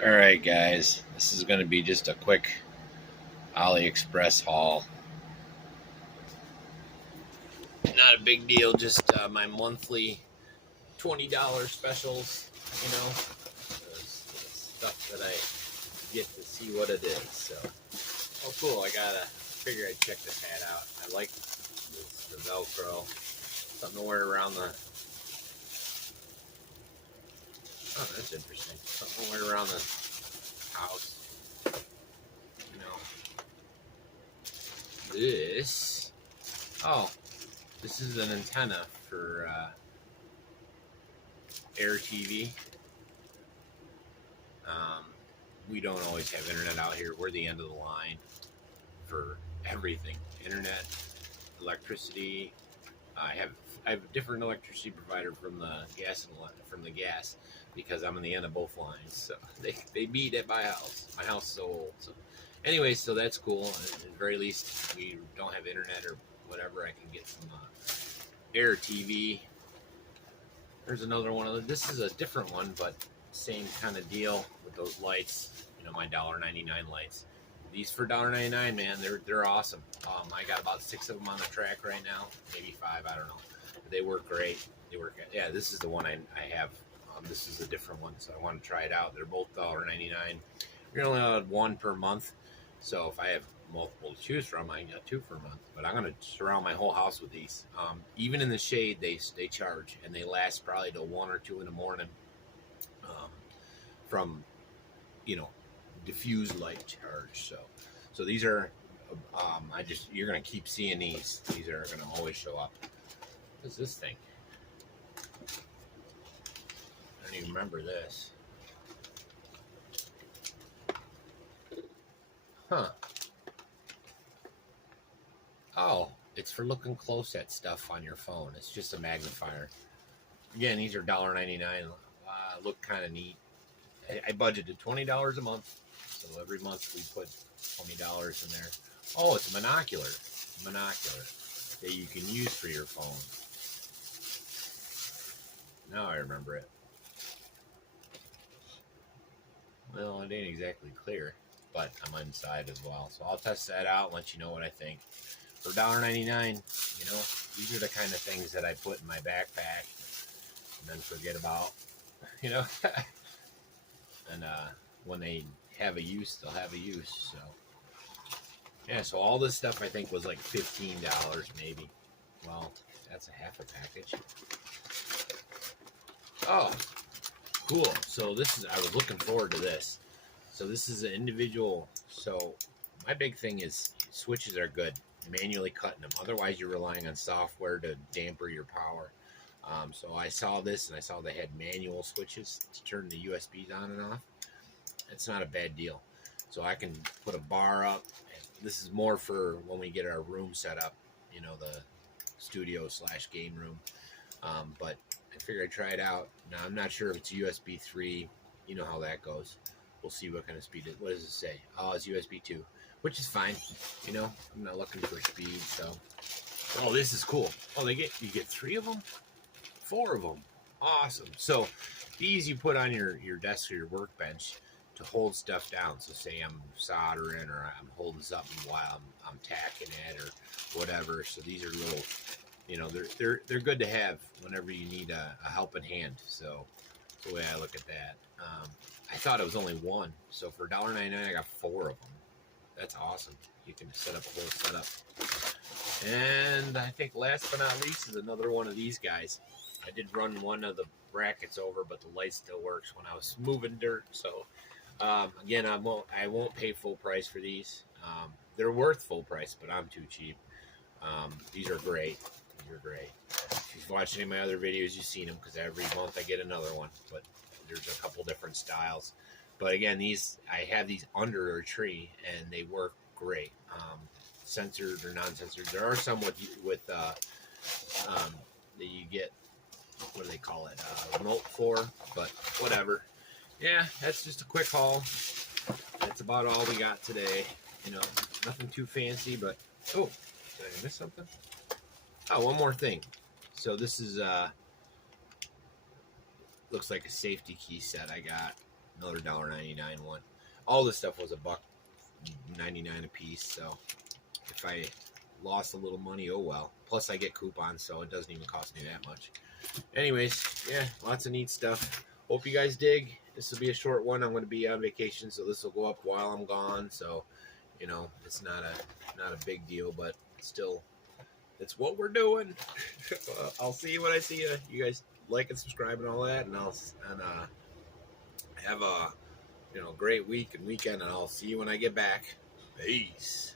Alright guys, this is going to be just a quick AliExpress haul. Not a big deal, just my monthly $20 specials, you know, stuff that I get to see what it is. So, oh cool, figure I'd check this hat out. I like the Velcro, something to wear around the, oh that's interesting, something to wear around the house. This, oh, this is an antenna for Air TV. We don't always have internet out here. We're the end of the line for everything. Internet, electricity. I have a different electricity provider from the gas because I'm on the end of both lines. So they meet at my house. My house is so old. So anyway, so that's cool. At the very least, we don't have internet or whatever. I can get some Air TV. There's another one of them. This is a different one, but same kind of deal with those lights. You know, my $1.99 lights. These for $1.99, man, they're awesome. I got about 6 of them on the track right now, maybe 5, I don't know. But they work great. They work. Yeah, this is the one I have. This is a different one, so I want to try it out. They're both $1.99. You're only allowed 1 per month, so if I have multiple to choose from, I can get 2 per month. But I'm gonna surround my whole house with these. Even in the shade, they charge, and they last probably till 1 or 2 in the morning. From, you know, diffuse light charge. So these are, you're gonna keep seeing these. These are gonna always show up. What is this thing? I don't even remember this. Huh. Oh, it's for looking close at stuff on your phone. It's just a magnifier. Again, these are $1.99. Look kind of neat. I budgeted $20 a month, so every month we put $20 in there. Oh, it's a monocular that you can use for your phone. Now I remember it. Well, it ain't exactly clear, but I'm inside as well, so I'll test that out and let you know what I think. For $1.99, you know, these are the kind of things that I put in my backpack and then forget about, you know. And when they have a use, they'll have a use. So yeah, so all this stuff I think was like $15 maybe. Well, that's a half a package. Oh, cool. So this is, I was looking forward to this. So this is an individual. So my big thing is switches are good, manually cutting them. Otherwise you're relying on software to damper your power. So I saw this, and I saw they had manual switches to turn the USBs on and off. It's not a bad deal. So I can put a bar up. This is more for when we get our room set up, you know, the studio / game room. But I figured I'd try it out. Now, I'm not sure if it's USB 3. You know how that goes. We'll see what kind of speed it is. What does it say? Oh, it's USB 2, which is fine. You know, I'm not looking for speed, so. Oh, this is cool. Oh, you get 3 of them? 4 of them. Awesome. So these you put on your desk or your workbench to hold stuff down. So say I'm soldering or I'm holding something while I'm tacking it or whatever. So these are little, you know, they're good to have whenever you need a helping hand. So that's the way I look at that. I thought it was only 1. So for $1.99, I got 4 of them. That's awesome. You can set up a whole setup. And I think last but not least is another one of these guys. I did run one of the brackets over, but the light still works when I was moving dirt. So again, I won't pay full price for these. They're worth full price, but I'm too cheap. These are great. These are great. If you've watched any of my other videos, you've seen them because every month I get another one. But there's a couple different styles. But again, I have these under a tree, and they work great. Censored or non-censored. There are some with that you get. What do they call it? Remote for, but whatever. Yeah, that's just a quick haul. That's about all we got today. You know, nothing too fancy, but oh, did I miss something? Oh, one more thing. So this is looks like a safety key set I got. another $1.99 one. All this stuff was $1.99 a piece. So if I lost a little money, oh well. Plus I get coupons, so it doesn't even cost me that much. Anyways, yeah, lots of neat stuff. Hope you guys dig. This will be a short one. I'm going to be on vacation, so this will go up while I'm gone. So, you know, it's not a big deal, but still, it's what we're doing. I'll see you when I see you. You guys like and subscribe and all that, and have a great week and weekend, and I'll see you when I get back. Peace.